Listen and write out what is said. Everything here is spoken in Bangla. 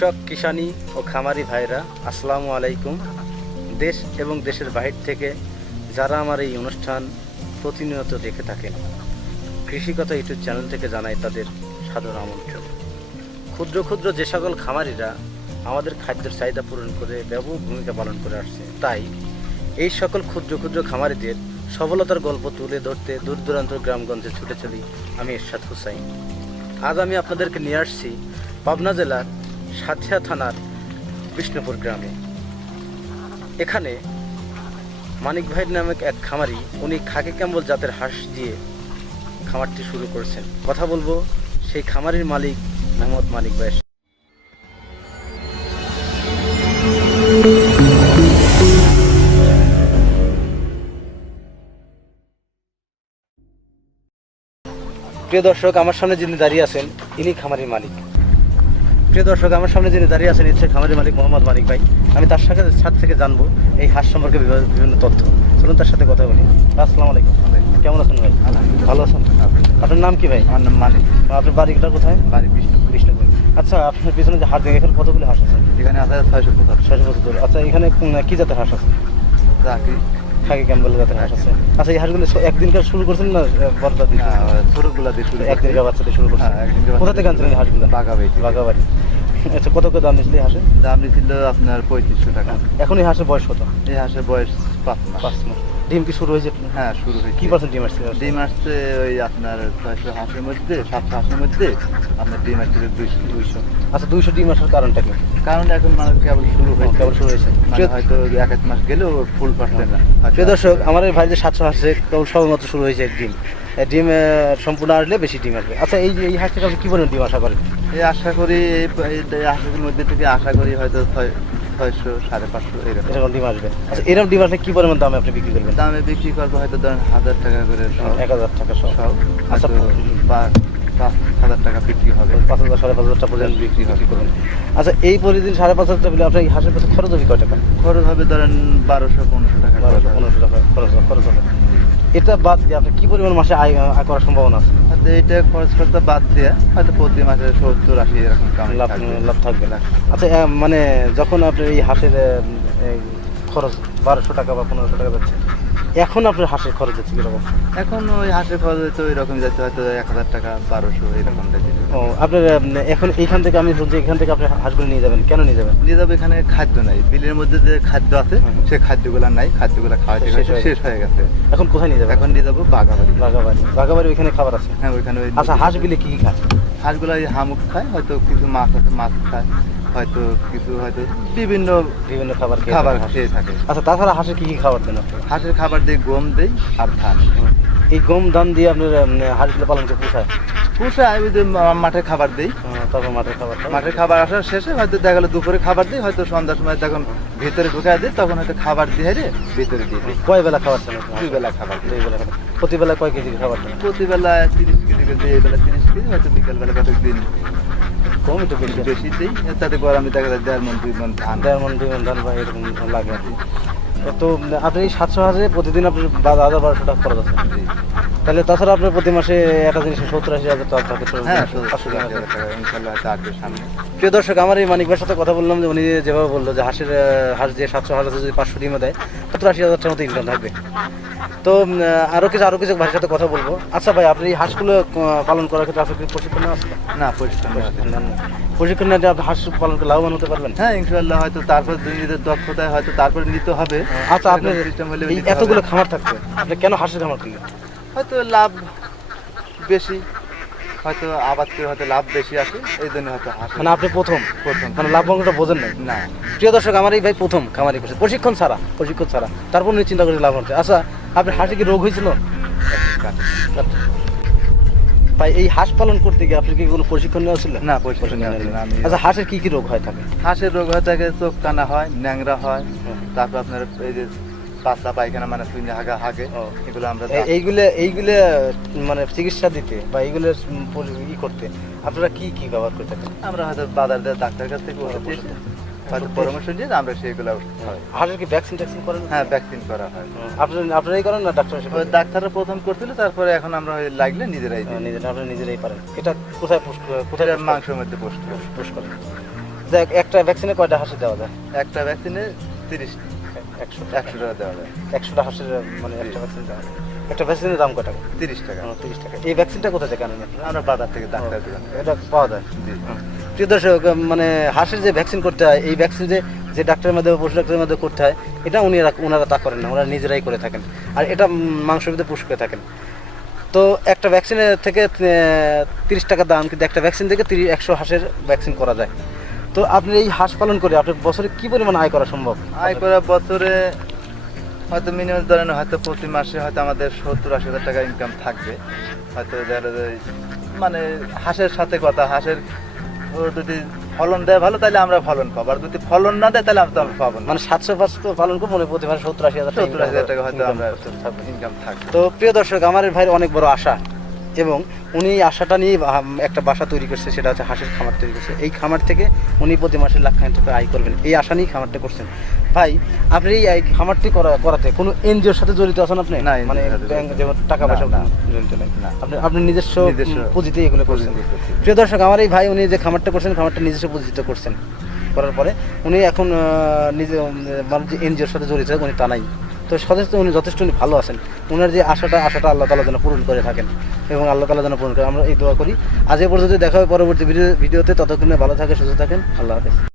কৃষক, কিষানী ও খামারি ভাইরা আসসালামু আলাইকুম। দেশ এবং দেশের বাহির থেকে যারা আমার এই অনুষ্ঠান প্রতিনিয়ত দেখে থাকেন, কৃষিকথা ইউটিউব চ্যানেল থেকে জানাই তাদের সাদর আমন্ত্রণ। ক্ষুদ্র ক্ষুদ্র যে সকল খামারিরা আমাদের খাদ্যের চাহিদা পূরণ করে ব্যাপক ভূমিকা পালন করে আসছে, তাই এই সকল ক্ষুদ্র ক্ষুদ্র খামারিদের সফলতার গল্প তুলে ধরতে দূর দূরান্ত গ্রামগঞ্জে ছুটে চলি আমি এরশাদ হুসাইন। আজ আমি আপনাদেরকে নিয়ে আসছি পাবনা জেলার সাঁথিয়া থানার বিষ্ণুপুর গ্রামে। এখানে মানিক ভাই নামে এক খামারি, উনি খাকি ক্যাম্বল জাতের হাঁস দিয়ে খামারটি শুরু করেছেন। কথা বলবো সেই খামারির মালিক মোহাম্মদ মানিক ভাই। প্রিয় দর্শক, আমার সামনে যিনি দাঁড়িয়ে আছেন ইনি খামারির মালিক। প্রিয় দর্শক, আমার সামনে যিনি দাঁড়িয়ে আছেন হচ্ছে খামারির মালিক মোহাম্মদ মানিক ভাই। আমি তার সাথে থেকে জানবো এই হাঁস সম্পর্কে বিভিন্ন তথ্য। চলুন তার সাথে কথা বলি। আসসালামু আলাইকুম। কেমন আছেন ভাই? ভালো আছেন? আপনার নাম কি ভাই? আমার নাম মালিক। আপনার বাড়িটা কোথায়? বাড়ি বিষ্ণুপুর। আচ্ছা, আপনার পিছনে যে হাঁস দেখে এখানে কতগুলো হাঁস আছে? এখানে আছে 675। আচ্ছা, এখানে কি জাতের হাঁস আছে? খাকি ক্যাম্বেল জাতের হাঁস আছে। আচ্ছা, এই হাঁসগুলো একদিনকার শুরু করছেন না বর্ষা দিয়ে? ছোটগুলা দিয়ে শুরু, একদিনকার বাচ্চা দিয়ে শুরু করছেন। কোথা থেকে আনছিলেন এই হাঁসগুলো? বাগাবাড়ি। আচ্ছা, কত করে দাম নিয়েছিল এই হাঁসের? দাম নিয়েছিল আপনার 3500 টাকা। এখন এই হাঁসের বয়স কত? এই হাঁসের বয়স 5 মাস। ডিম কি শুরু হয়েছে? হ্যাঁ, শুরু হয়েছে। কি পার্সেন্ট ডিম আসছে? ডিম আসছে ওই আপনার 600 হাঁসের মধ্যে, 700 হাঁসের মধ্যে আপনার ডিম আসছে 200। আচ্ছা, 200 ডিম আসার কারণটা কি? কারণ এখন মানুষ কেবল শুরু হয়েছে, মানে হয়তো 1 মাস গেলেও ফুল পারছে না। প্রিয় দর্শক, আমার এই ভাই যে 700 হাঁসে কেবল সবেমাত্র শুরু হয়েছে ডিম। ডিম সম্পূর্ণ আসলে বেশি ডিম আসবে। আচ্ছা, এই হাঁস থেকে আপনি কি পরিমাণ ডিম আশা করেন? এই আশা করি এই হাঁসের মধ্যে থেকে আশা করি হয়তো 600, 550 এরকম ডিম আসবে। আচ্ছা, এরকম ডিম আসলে কি পরিমাণ দামে আপনি বিক্রি করবেন? দামে বিক্রি করবো হয়তো ধরেন 1000 টাকা করে, 1000 টাকা সহ। আচ্ছা, 5,000 টাকা বিক্রি হবে। 5000, 5500 টাকা পর্যন্ত বিক্রি করবেন। আচ্ছা, এই প্রতিদিন 5500 টাকা বলে আপনার এই হাঁসের কাছে খরচ হবে কয় টাকা? খরচ হবে ধরেন 1200-1500 টাকা। 1200-1500 টাকা খরচ হবে। এটা বাদ দিয়ে আপনি কি পরিমাণ মাসে আয় করার সম্ভাবনা আছে? এইটা খরচ খরচা বাদ দিয়ে হয়তো প্রতি মাসে 70-80 এরকম লাভ থাকবে না। আচ্ছা, মানে যখন আপনার এই হাঁসের খরচ 1200 টাকা বা 1500 টাকা যাচ্ছে, এখন আপনার হাঁসের খরচ যাচ্ছে কিরকম? এখন ওই হাঁসের খরচ তো ওইরকম যাচ্ছে, হয়তো 1000 টাকা, 1200 এরকম যাচ্ছে। ও, আপনার এখন এইখান থেকে আমি শুনছি এখান থেকে আপনি হাঁসগুলো নিয়ে যাবেন, কেন নিয়ে যাবেন? নিয়ে যাবে, এখানে খাদ্য নাই। বিলের মধ্যে যে খাদ্য আছে সেই খাদ্যগুলো নাই, খাদ্যগুলো খাওয়াতে শেষ হয়ে গেছে। এখন কোথায় নিয়ে যাবেন? এখন নিয়ে যাবো বাগাবাড়ি ওইখানে খাবার আছে? হ্যাঁ, ওইখানে। আচ্ছা, হাঁস বিলে কি খায়? হাঁসগুলো এই হামুক খায়, হয়তো কিছু মাছ আছে, মাছ খায়, হয়তো কিছু হয়তো বিভিন্ন খাবার খেয়ে থাকে। আচ্ছা, তাছাড়া হাঁসের কি খাবার দেন আপনি? হাঁসের খাবার দিই গম দেই আর ধান। এই গম ধান দিয়ে আপনার হাঁসগুলো পালন করে পোষায় ওই যে মাঠে খাবার দিই। তারপর মাঠের খাবার আসার শেষে হয়তো দেখা গেলো দুপুরে খাবার দিই, হয়তো সন্ধ্যার সময় তখন ভিতরে ঢুকাই দিই, তখন হয়তো খাবার দিয়ে ভিতরে দিয়ে দিই। কয় বেলা খাবার দেন? 2 বেলা খাবার। প্রতিবেলা কয় কেজি খাবার দেন? প্রতিবেলা 30 কেজি করে দিই, এই বেলা 30 কেজি, হয়তো বিকেলবেলা কত দিন কম একটু বেশি দিই। তাতে গরমে দেখা যায় 1.5 মণ 2 মণ ধান, 1.5 মণ ধান বা এরকম লাগে আর কি। তো আপনি এই 700 হাঁসে প্রতিদিন আপনার 1000-1200 টাকা খরচ আছে। তাহলে তাছাড়া আপনার প্রতি মাসে একটা জিনিস 70-80 হাজার টাকা থাকে। হ্যাঁ, 500 টাকা ইনশাআল্লাহ আসবে সামনে। প্রিয় দর্শক, আমার এই মানিক ভাইয়ের সাথে কথা বললাম যে উনি যেভাবে বললো যে হাঁস দিয়ে 700 হাঁস যদি 500 ডিমে দেয় 70-80 হাজার টাকার মতো ইনকাম থাকবে। তো আরও কিছু ভাইয়ের সাথে কথা বলবো। আচ্ছা ভাই, আপনি এই হাঁসগুলো পালন করার ক্ষেত্রে আপনার প্রশিক্ষণ নেওয়া আছে? না, প্রশিক্ষণ না দিয়ে আপনি হাঁস পালন করে লাভবান হতে পারবেন? হ্যাঁ, ইনশাআল্লাহ। হয়তো তারপর নিজেদের দক্ষতায় হয়তো তারপরে নিতে হবে। আচ্ছা, আপনার এতগুলো খামার থাকবে, আপনি কেন হাঁসের খামার কিনলেন? হয়তো লাভ বেশি, হয়তো আবাদ করে হয়তো লাভ বেশি আসে, এই জন্য হয়তো হাঁস। মানে আপনি প্রথম মানে লাভ অঙ্কটা বোঝেন নাই? না। প্রিয় দর্শক, আমার এই ভাই প্রথম খামারি করছে প্রশিক্ষণ ছাড়া, তারপর উনি চিন্তা করে লাভ হচ্ছে। আচ্ছা, আপনার হাঁসে কি রোগ হয়েছিল ভাই? এই হাঁস পালন করতে গিয়ে আপনার কি কোনো প্রশিক্ষণ নেওয়া ছিল? না, প্রশিক্ষণ নেওয়া ছিল না। আচ্ছা, হাঁসের কি রোগ হয় থাকে? হাঁসের রোগ হয়ে থাকে চোখ কানা হয়, ন্যাংরা হয়, তারপর আপনার এই যে পাতলা পায়খানা, মানে হাগে, এগুলো আমরা এইগুলো মানে চিকিৎসা দিতে বা এইগুলো করতে আপনারা কি ব্যবহার করে থাকেন? আমরা হয়তো বাজার দিয়ে ডাক্তারের কাছ থেকে হয়তো পরামর্শ নিয়ে আমরা সেগুলো। হাঁসের কি ভ্যাকসিন করেন? হ্যাঁ, ভ্যাকসিন করা হয়। আপনারাই করেন না ডাক্তার? ডাক্তাররা প্রথম করছিল, তারপরে এখন আমরা লাগলে নিজেরাই নিজেরাই পারেন। এটা কোথায় মাংসের মধ্যে পোস্ট করেন? দেখ একটা ভ্যাকসিনে কয়টা হাসি দেওয়া যায়? একটা ভ্যাকসিনে 30 100 100 টাকা দেওয়া যায়। 100টা হাঁসের মানে একটা ভ্যাকসিন দেওয়া যায়। একটা ভ্যাকসিনের দাম কত টাকা? 30 টাকা। 30 টাকা। এই ভ্যাকসিনটা কোথা থেকে আনেন আপনারা? আমরা বাজার থেকে ডাক্তার দোকান থেকে। এটা পাওয়া যায়। জি। প্রিয় দর্শক, মানে হাঁসের যে ভ্যাকসিন করতে হয়, এই ভ্যাকসিন যে ডাক্তারের মধ্যে পশু ডাক্তারের মধ্যে করতে হয়, এটা ওনারা তা করেন না, ওনারা নিজেরাই করে থাকেন। আর এটা মাংসের ভিতরে পুষ করে থাকেন। তো একটা ভ্যাকসিনের থেকে 30 টাকা দাম, কিন্তু একটা ভ্যাকসিন থেকে 100 হাঁসের ভ্যাকসিন করা যায়। তো আপনি এই হাঁস পালন করে আপনার বছরে কি পরিমাণ আয় করা সম্ভব? আয় করা বছরে হয়তো মিনিমাম ধরেন হয়তো প্রতি মাসে হয়তো আমাদের 70-80 হাজার টাকা ইনকাম থাকবে। হয়তো দেখা যায় মানে হাঁসের সাথে কথা, হাঁসের ও যদি ফলন দেয় ভালো তাহলে আমরা ফলন পাবো, আর যদি ফলন না দেয় তাহলে আমরা পাবো না। মানে 700 পালন করবো, মানে প্রতি মাসে 70-80 হাজার 70-80 টাকা হয়তো income আমরা করতে থাকবে। ইনকাম থাকবে। তো প্রিয় দর্শক, আমার এই ভাইয়ের অনেক বড় আশা, এবং উনি এই আশাটা নিয়ে একটা বাসা তৈরি করছে, সেটা হচ্ছে হাঁসের খামার তৈরি করছে। এই খামার থেকে উনি প্রতি মাসে লাখ খানিক টাকা আয় করবেন, এই আশা নিয়েই খামারটা করছেন। ভাই, আপনি এই খামারটি করাতে কোনো এনজিওর সাথে জড়িত আছেন আপনি? না, মানে NGO র সাথে ব্যাংক যেমন টাকা পয়সা না, জড়িত নেই? না। আপনি নিজস্ব নিজস্ব পুঁজিতে এগুলো করছেন? পুঁজিতে করছি। প্রিয় দর্শক, আমার এই ভাই উনি যে খামারটা করছেন, খামারটা নিজস্ব পুঁজিতে করছেন। করার পরে উনি এখন নিজে মানে যে এনজিওর সাথে জড়িত উনি তা নাই। তো উনি যথেষ্ট উনি ভালো আছেন। ওনার যে আশাটা আল্লাহ তাআলা যেন পূরণ করে থাকেন, এবং আল্লাহ তাআলা যেন পূরণ করে, আমরা এই দোয়া করি। আজ এ পর্যন্ত দেখা হবে পরবর্তী ভিডিওতে। ততক্ষণে ভালো থাকেন, সুস্থ থাকেন। আল্লাহ হাফেজ।